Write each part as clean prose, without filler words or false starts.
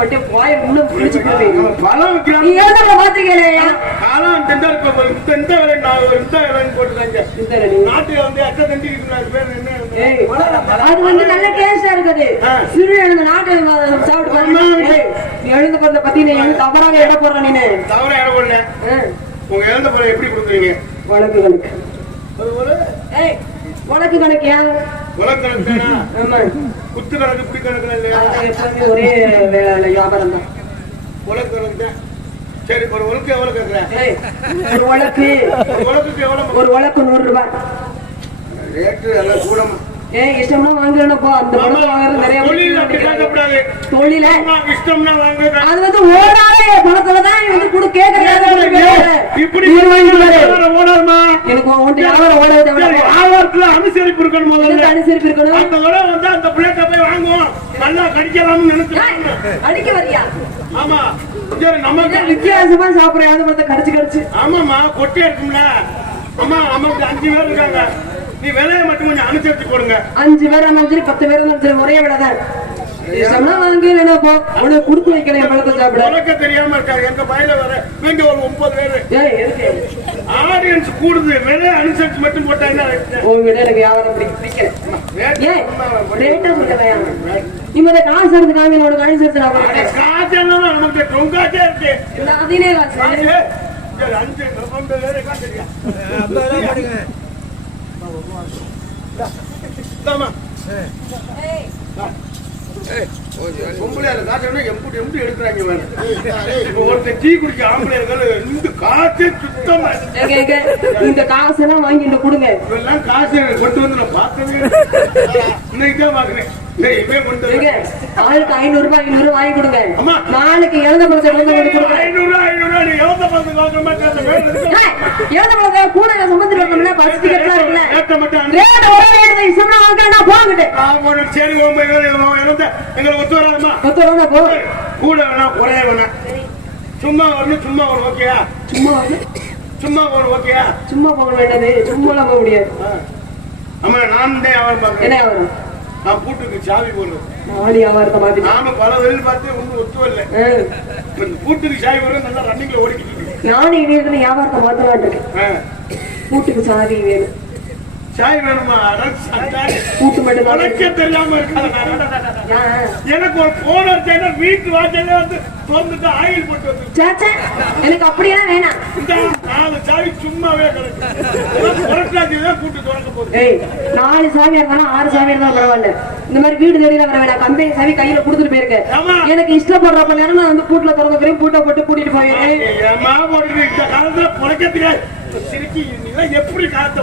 மட்டும் போய் உள்ள குளிச்சு போய் பழம் நீ எழுதுற பாத்தீங்களா காலம் தெண்டா இருக்க இந்த வேலை நான் இந்த வேலைன்னு போட்டுறாங்க நாட்டுல வந்து அக்கா தண்டி பேர் என்ன அது வந்து நல்ல டேஸ்டா இருக்குது சிறு எழுந்த நாட்டு சாப்பிட்டு பாருங்க நீ எழுந்த போறத பத்தி நீ தவறாக இட போடுற நீ தவறா இட போடல உங்க எழுந்த போற எப்படி கொடுக்குறீங்க வழக்கு கணக்கு வழக்கு கணக்கியா வழக்கு கணக்கு ஆமா குத்து கணக்கு இப்படி கணக்கு இல்லையா ஒரே வியாபாரம் தான் வழக்கு கணக்கு தான் சரி ஒரு வழக்கு எவ்வளவு கேட்கிறேன் ஒரு வழக்குக்கு எவ்வளவு ஒரு வழக்கு 100 ரூபாய் ரேட்டு எல்லாம் கூடமா இஷ்டம்னா வாங்கணும் போ அந்த பணத்தை வாங்குறது நிறைய தொழில இஷ்டம்னா வாங்க அது வந்து ஓடாத பணத்துலதான் வந்து குடு கேக்குறாங்க இப்படி ஓடாமா எனக்கு ஒன்று யாரும் ஓடாத ஆவாரத்துல அனுசரிப்பு இருக்கணும் முதல்ல அனுசரிப்பு இருக்கணும் அந்த தடவை வந்து அந்த பிளேட்டை போய் வாங்குவோம் நல்லா கடிக்கலாம்னு நினைச்சு அடிக்க வரியா ஆமா சரி நமக்கு வித்தியாசமா சாப்பிடுற யாரும் பார்த்தா கடிச்சு ஆமாமா கொட்டே இருக்கும்ல ஆமா நமக்கு 5 பேர் இருக்காங்க நீ விலையை மட்டும் கொஞ்சம் அனுசரிச்சு போடுங்க 5 பேர் இருந்தாலும் சரி 10 பேர் இருந்தாலும் சரி ஒரே விலைதான் வாங்கி போ உனக்கு கொடுத்து வைக்கிறேன் பழத்தை சாப்பிட உனக்கு தெரியாம இருக்காங்க எங்க பயில வர வேண்டிய ஒரு 9 பேரு ஆடியன்ஸ் கூடுது விலையை அனுசரிச்சு மட்டும் போட்டா என்ன உங்ககிட்ட எனக்கு யாரும் பிடிக்கல ரேட்டா சொல்லுவேன் இவங்க காசு இருந்து காமி உனக்கு அனுசரிச்சு நான் காசு எல்லாம் நமக்கு தொங்காச்சே இருக்கு அதிலே காசு 5 9 காசு தெரியா இந்த காசு எல்லாம் வாங்கி கொடுங்க காசு கொண்டு வந்து நான் பார்த்தேன் இன்னைக்குதான் பாக்குறேன் ஆளுக்கு 500 ரூபாய் 500 வாங்கி கொடுங்க நாளைக்கு எழுத பழத்தை கூட சுமந்துட்டு வந்தோம்ல பஸ் டிக்கெட்லாம் இருக்குல்ல சரி எங்களை ஒத்து வராதுமா கூட வேணா குறைய வேணா சும்மா வரணும் சும்மா ஒரு ஓகேயா சும்மா ஒரு ஓகேயா சும்மா போக வேண்டாது சும்மா போக முடியாது ஆமா நான் தான் என்ன வரும் நான் பூட்டுக்கு சாவி போடுறேன் நாம பல வெளியில் பார்த்து ஒன்னும் ஒத்து வரல பூட்டுக்கு சாவி வரும் நல்லா ரன்னிங்ல ஓடிக்கிட்டு இருக்கு நானும் இனியில வியாபாரத்தை மாத்தலான் இருக்கேன் பூட்டுக்கு சாவி வேணும் சாய் வேணுமா பூட்டு மட்டும் உனக்கே தெரியாம இருக்காது எனக்கு ஒரு போன் அடிச்சா வீட்டு வாசல்ல வந்து திறந்துட்டு ஆயில் போட்டு வந்து எனக்கு அப்படியெல்லாம் வேணாம் இந்த 4 சாவி சும்மாவே கிடக்கு புரட்டாச்சிதான் கூட்டு தொடங்க போகுது 4 சாவி இருந்தாலும் 6 சாவி இருந்தாலும் பரவாயில்ல இந்த மாதிரி வீடு தேடியில வர வேணாம் கம்பெனி சாவி கையில கொடுத்துட்டு போயிருக்கேன் எனக்கு இஷ்டப்படுறப்ப நேரம் நான் வந்து பூட்டுல திறந்துக்கிறேன் பூட்டை போட்டு கூட்டிட்டு போயிருக்கேன் இந்த காலத்துல புழைக்க தெரியாது சிரிக்கி எப்படி காத்த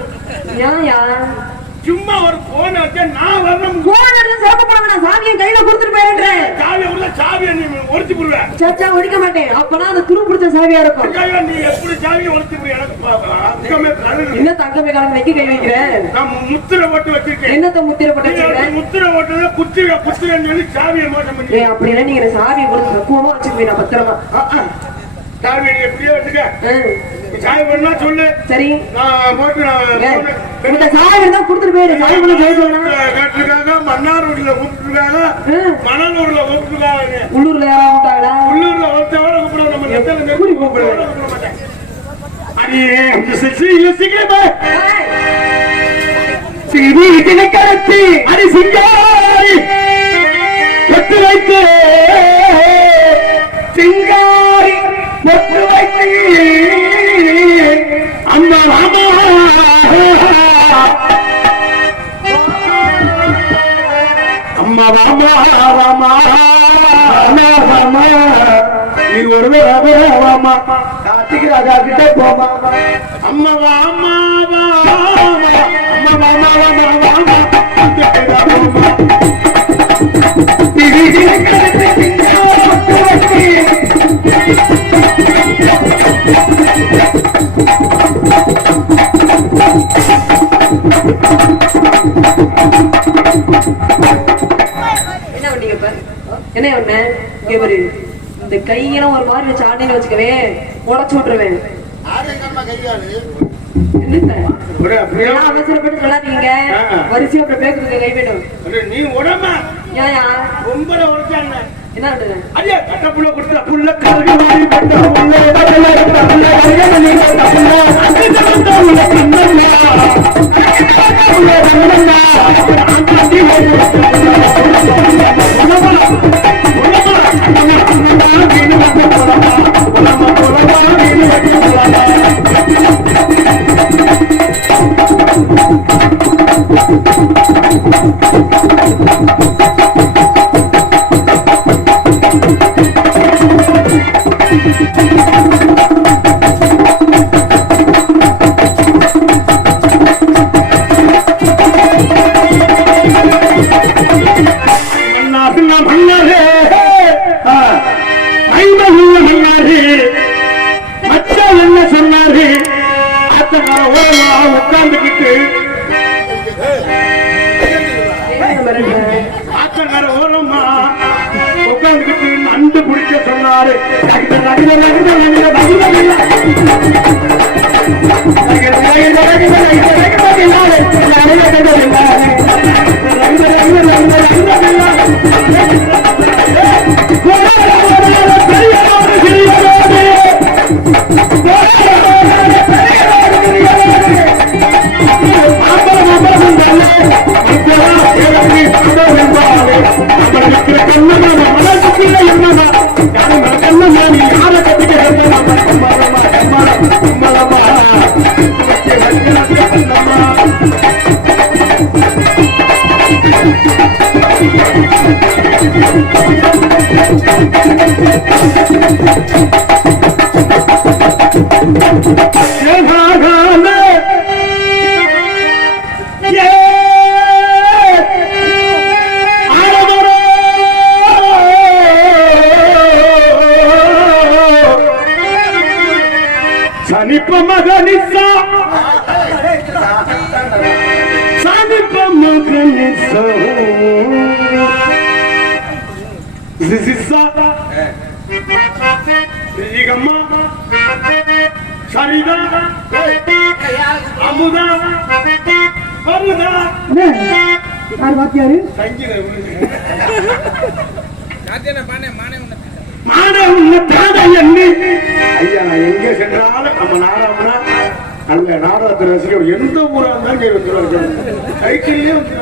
சும்மா ஒரு போன் வச்சா நான் வரணும் சாவியை கையில கொடுத்துட்டு போயிருக்கேன் சாவியை உள்ள சாவியை நீ ஒடிச்சு போடுவேன் சச்சா ஒடிக்க மாட்டேன் அப்பதான் அந்த துரு பிடிச்ச சாவியா இருக்கும் நீ எப்படி சாவியை ஒடிச்சு போடு எனக்கு என்ன தங்கமே கலந்து வைக்க கை வைக்கிறேன் நான் முத்திரை போட்டு வச்சிருக்கேன் என்னத்த முத்திரை போட்டு வச்சிருக்கேன் முத்திரை போட்டு குத்துறேன்னு சொல்லி சாவியை மோசம் பண்ணி அப்படின்னா நீங்க சாவியை கொடுத்து பக்குவமா வச்சுக்குவீங்க நான் பத்திரமா சாவியை நீ எப்படியே வச்சுக்க சாவி பண்ணா சொல்லு சரி நான் போட்டு இந்த சாவி இருந்தா கொடுத்துட்டு போயிடு சாவி பண்ண ஜெய சொல்லணும் கேட்டிருக்காங்க மன்னார்ல கூப்பிட்டுருக்காங்க மணலூர்ல கூப்பிட்டுருக்காங்க உள்ளூர்ல கூப்பிட்டாங்களா உள்ளூர்ல ஒருத்தவரை கூப்பிட நம்ம எப்படி கூப்பிட மாட்டேன் அடியே சீக்கிரமா சிறு கரத்தி அடி சிங்காரி பொட்டு வைத்து சிங்காரி பொட்டு வைத்து அம்மா ராமா அம்மா ராமா ராமா ராமா நீ ஒரு ராமா கார்த்திக் ராஜா கிட்ட போமா அம்மா ராமா அம்மா ராமா ராமா என்ன ஒண்ணு இந்த கையெல்லாம் ஒரு மாதிரி வச்சு ஆட்டையில வச்சுக்கவே உடச்சு விட்டுருவேன் அவசரப்பட்டு சொல்லாதீங்க வரிசையா அப்புறம் பேக்குறதுக்கு கை வேணும் நீ உடம்பா ஏயா ரொம்ப உடச்சாங்க என்ன பண்ணுங்க ஐயா கட்ட புள்ள கொடுத்த புள்ள கருகு மாதிரி கட்ட புள்ள புள்ள கருகு நீ கட்ட புள்ள அந்த கட்ட புள்ள சின்னம்மா புள்ள சின்னம்மா ஆண்டி உட்கார்ந்துக்கிட்டு ஆத்தங்கர ஓரமா உட்கார்ந்துக்கிட்டு நண்டு பிடிக்க சொன்னாரு சரிதா அமுதா பருதா யார் வாத்தியாரு ஐயா நான் எங்க சென்றாலும் நம்ம நாடகம்னா நல்ல நாடகத்தை ரசிக்க எந்த ஊரா இருந்தாலும் சைக்கிள்லயே வந்து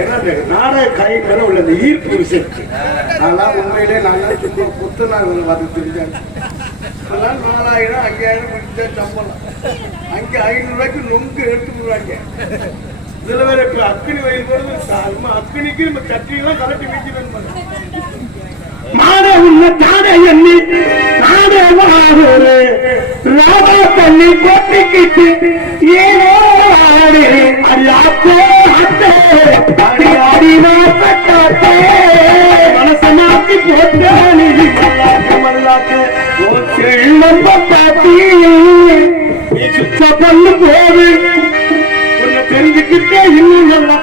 என்னது நாடக கலைஞர் உள்ள இந்த ஈர்ப்பு விஷயம் அதெல்லாம் உண்மையிலே நல்லா சும்மா புத்து நாள் பார்த்து தெரிஞ்சாங்க அதெல்லாம் 4000 5000 முடிச்சா சம்பளம் அங்க 500 ரூபாய்க்கு நொங்கு எடுத்து போடுவாங்க இதுல வேற அக்கினி வயல் போடுறது அக்கினிக்கு நம்ம சட்டியெல்லாம் கலட்டி வைக்கணும் மாட உள்ள தானே எண்ணி நாடே ஒரு ராவா தண்ணி போட்டிக்கிட்டு ஏனோ ஆடு மனச மாத்தி போட்டானி மல்லாக்கு பாத்தி நீ சுத்த பண்ணு போது உன்னை தெரிஞ்சுக்கிட்டே இன்னும் நல்லா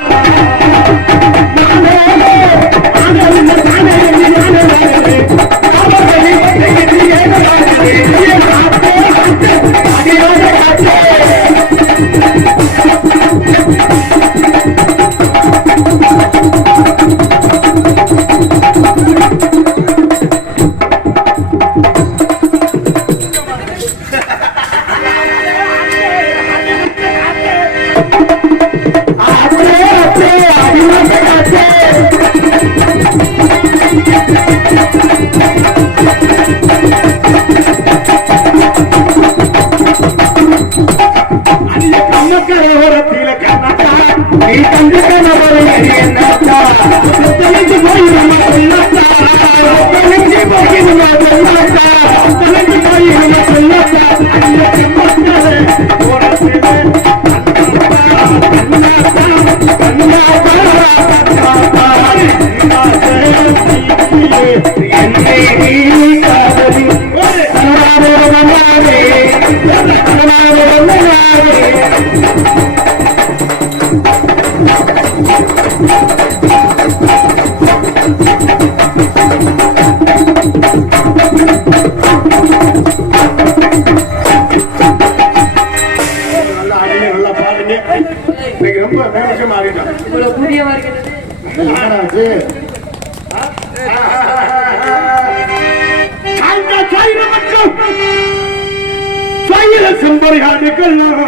செம்பரியாடுகள்லாம்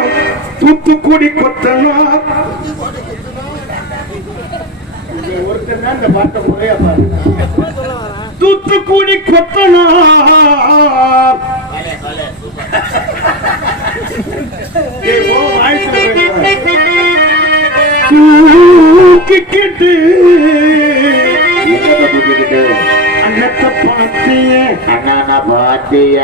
தூத்துக்குடி கொத்தனா ஒருத்தர் தான் இந்த பாட்டை முறையா பாருங்க. தூத்துக்குடி கொத்தனா தூக்கிக்கிட்டு அண்ணத்தை பாத்திய அண்ணா பாத்திய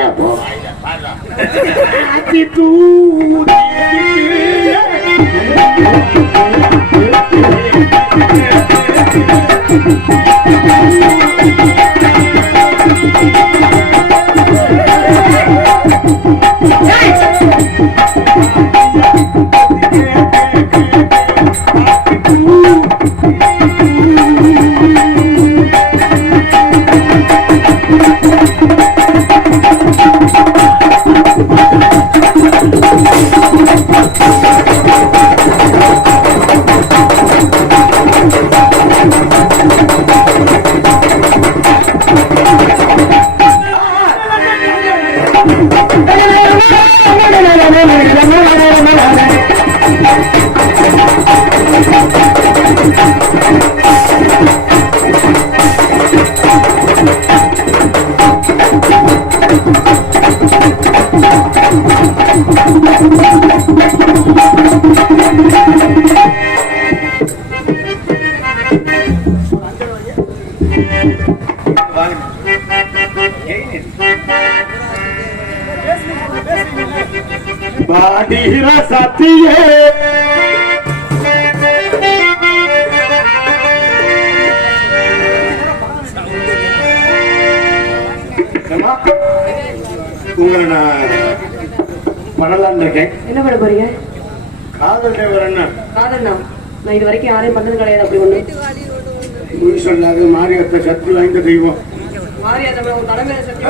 बाडीरा साथिये உங்களை நான் பண்ணலான்னு இருக்கேன். என்ன பண்ண போறீங்க? காதல் தேவர் என்ன காதல் நான் இது வரைக்கும் யாரையும் பண்ணது கிடையாது. அப்படி ஒண்ணு பொய் சொல்லாது. மாரியத்தை சக்தி வாய்ந்த தெய்வம். மாரியாதை உங்க தலைமையில சக்தி.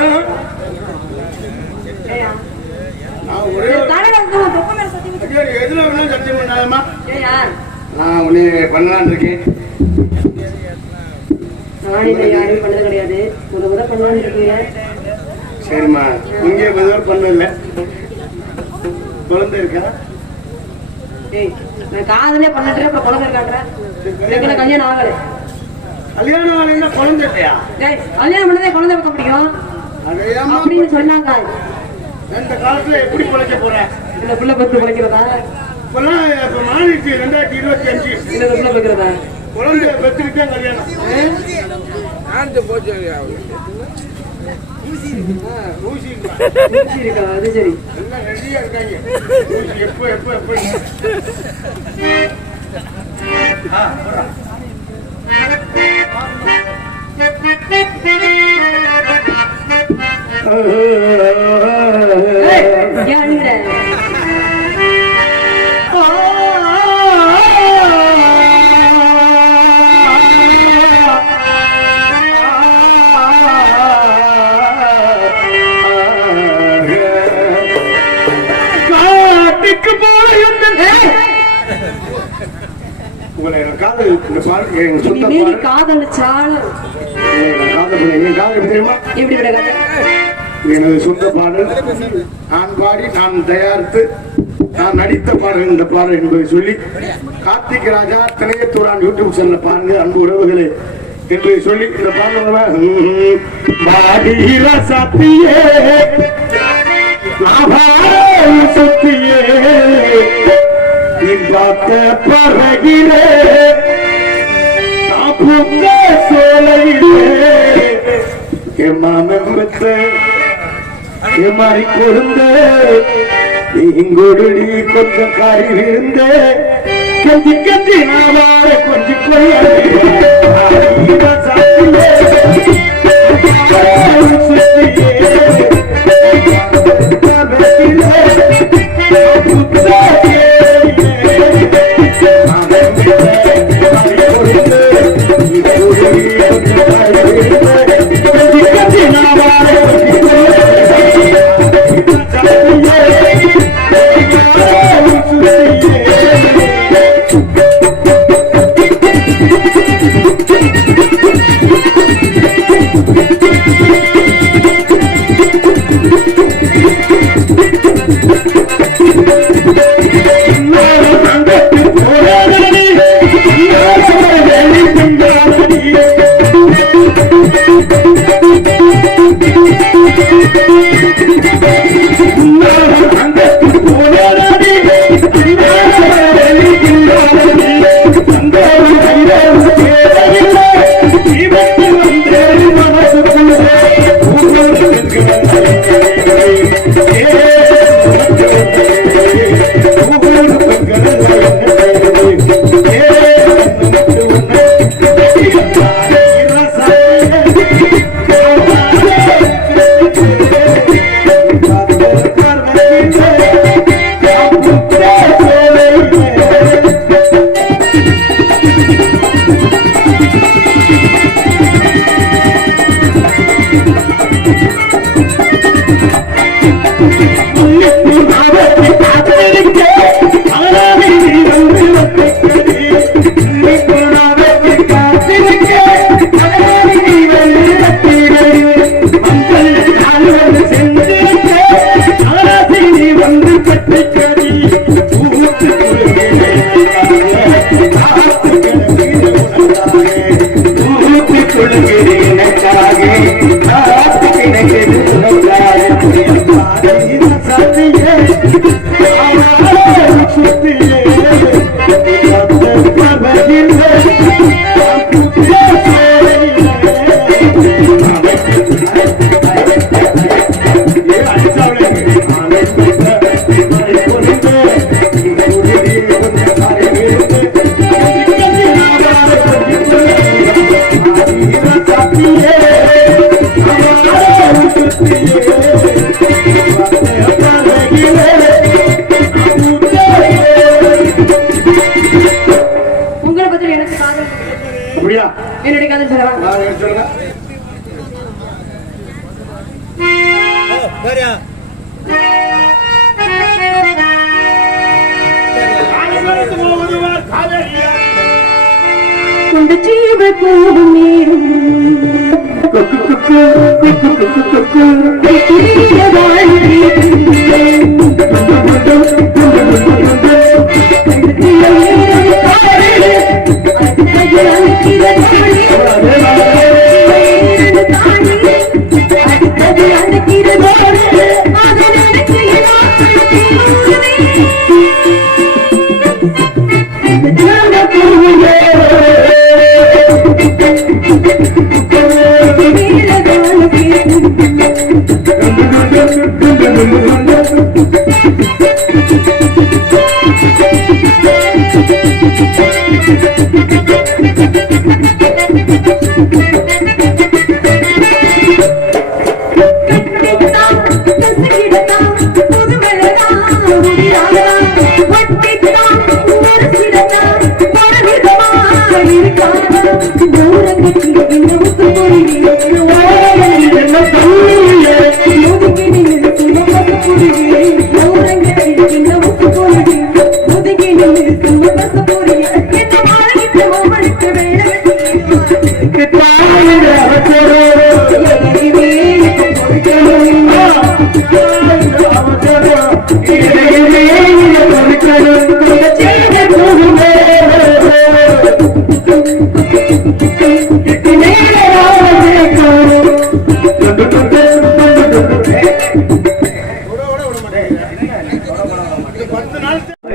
ஏயா நான் ஒரே எதுல வேணா சத்தியம் பண்ணாதம்மா. ஏயா நான் உன்னை பண்ணலான்னு இருக்கேன். நான் இதை யாரையும் பண்ணது கிடையாது. முத பண்ணலான்னு இருக்கீங்க. சரிம்மா, இங்கே முதல் பண்ணல. குழந்தை இருக்கா? ஏய், நான் காதலே பண்ணிட்டு அப்புறம் குழந்தை இருக்கான்றேன். எனக்கு கல்யாணம் ஆகல. கல்யாணம் ஆகலைன்னா குழந்தை இல்லையா? ஏய், கல்யாணம் பண்ணதே குழந்தை பார்க்க முடியும் அப்படின்னு சொன்னாங்க. இந்த காலத்துல எப்படி பிழைக்க போறேன்? இந்த புள்ள பத்து பிழைக்கிறதா? இப்பெல்லாம் இப்ப மாறிடுச்சு. 2025 இந்த புள்ள பக்கிறதா? குழந்தை பெற்றுக்கிட்டே கல்யாணம். ஊசி இருக்கா? அது சரி. எல்லாம் ரெடியா இருக்காங்க. எப்ப எப்ப எப்ப ஏன் அழுகிற? எனது சொந்த பாடல் நான் பாடி நான் தயாரித்து நான் நடித்த பாடல் இந்த பாடல் என்பதை சொல்லி கார்த்திக் ராஜா திணையத்தூரான் யூடியூப் சேனல்ல பாருங்க அன்பு உறவுகளே என்பதை சொல்லி இந்த பாடல் சத்தியே சத்தியே பறகிறே மாறி கொழுந்த இங்கொடி கொஞ்சம் காரி விழுந்த கஞ்சி கஞ்சி நாவார கொஞ்சி இந்த ஜீவ கூடும் நேரும்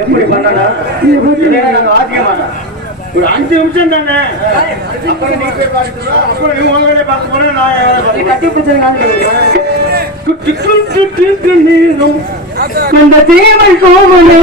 எப்படி பண்ணடா நாங்க வாசிக்க மாட்டோம் ஒரு 5 நிமிஷம் தானே அப்புறம் நீ போய் பார்த்துட்டு அப்புறம் நீ உங்களே பார்க்க போறேன் நான் கட்டி பிடிச்சதுனால நீரும் அந்த தேவை கோவலே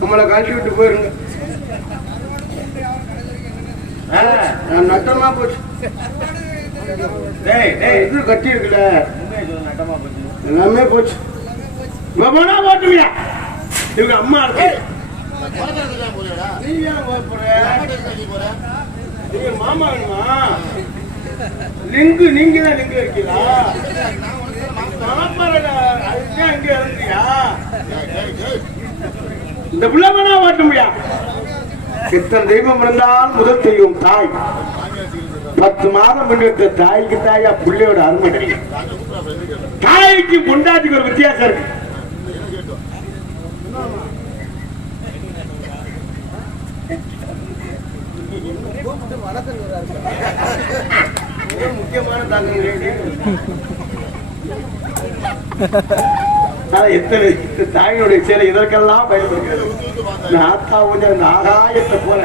நம்மளை கழட்டி விட்டு போயிருங்க. நட்டமா போச்சு இது கட்டி இருக்குல்ல எல்லாமே போச்சு. போனா போட்டுவியா இவங்க அம்மா இருக்கு நீங்க மாமா வேணுமா லிங்கு நீங்க தான் லிங்கு இருக்கீங்களா அங்க இருந்தியா இந்த பிள்ளைமனா ஓட்ட முடியா எத்தனை தெய்வம் இருந்தால் முதல் தெய்வம் தாய் 10 மாதம் முன்னிட்ட தாய்க்கு தாயா பிள்ளையோட அருமை தெரியும். தாய்க்கு பொண்டாட்டிக்கு ஒரு வித்தியாசம் இருக்கு. முக்கியமான எத்தனை தாயினுடைய சேலை இதற்கெல்லாம் பயன்படுகிறது. ஆத்தா கொஞ்சம் அந்த ஆகாயத்தை போல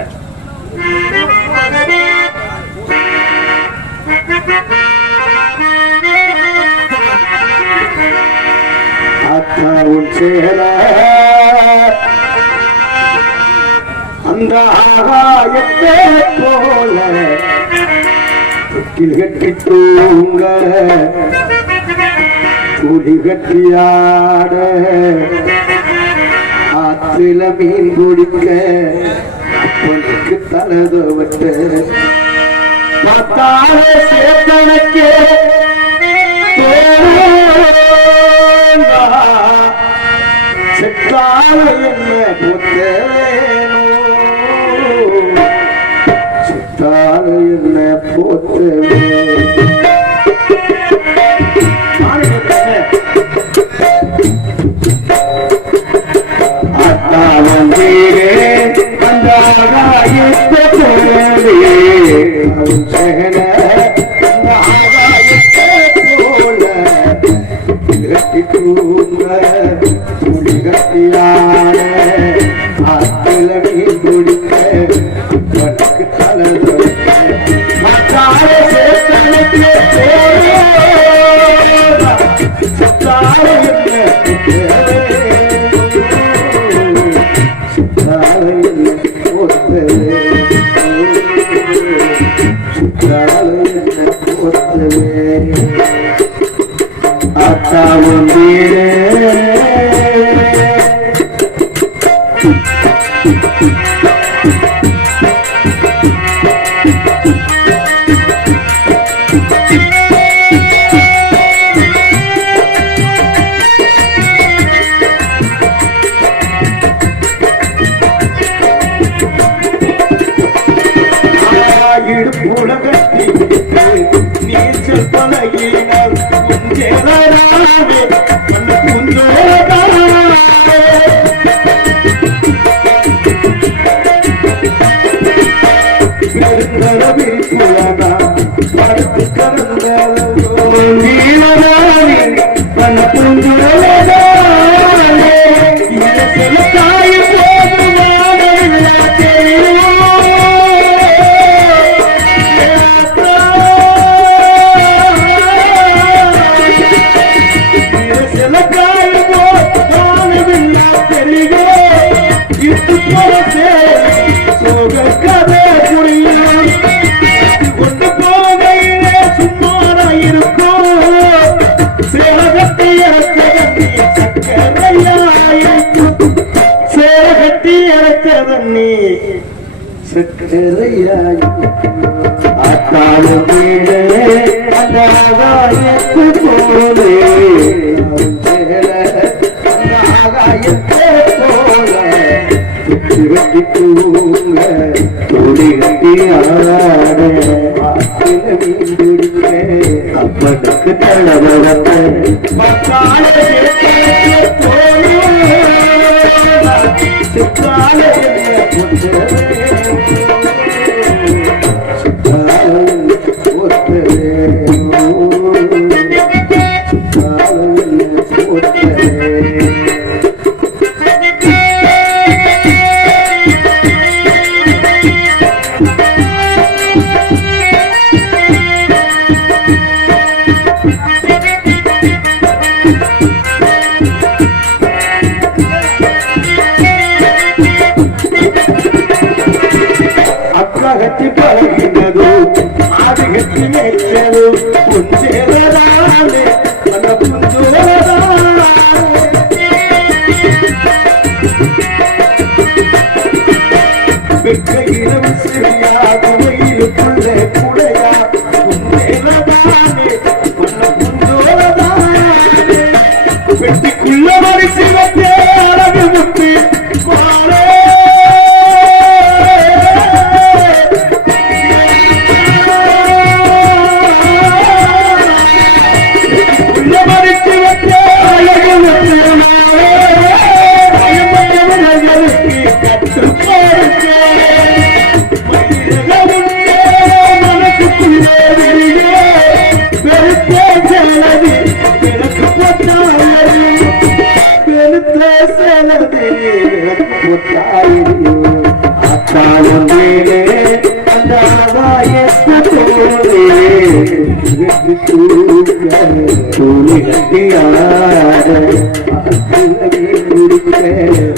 ஆத்தாவும் சேல அந்த ஆகாயத்தை போல கட்டில் கட்டி தூங்க துளி கட்டியாட ஆற்றில மீன் குடிக்க அப்பனுக்கு தலதவட்ட மத்தார சேத்தனக்கே செத்தால என்ன பொத்தவேனோ செத்தால என்ன பொத்தவே நீச்சல் பழகினால் சக்கரையாய் அத்தால வீடே அந்தாகாயத்து போலே அந்தாகாயத்தை போல வெட்டி தூங்க துளி கட்டி ஆட அப்பனுக்கு தளவரத்தை கட்டி பழகினது ஆதி கட்டி மேய்ச்சது புஞ்சேரதானே அந்த புஞ்சோரதானே வெக்கையிலும் சிறியா குவையிலுக்குள்ள குடையா புஞ்சேரதானே அந்த புஞ்சோரதானே வெட்டிக்குள்ள மறிச்சு வச்சே அழகு முட்டி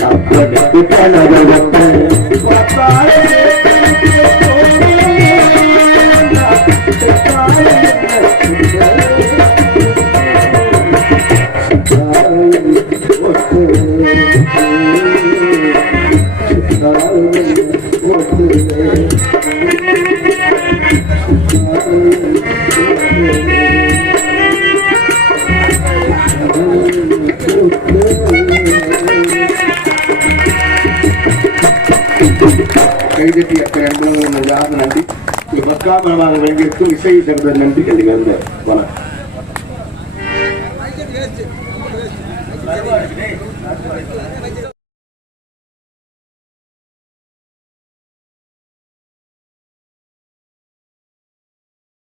அப்பனுக்கு தலவரத்தை நெஞ்சார்ந்த நன்றி. பக்காமரமாக விளங்கியிருக்கும் இசை சேர்ந்த நன்றி. வணக்கம்.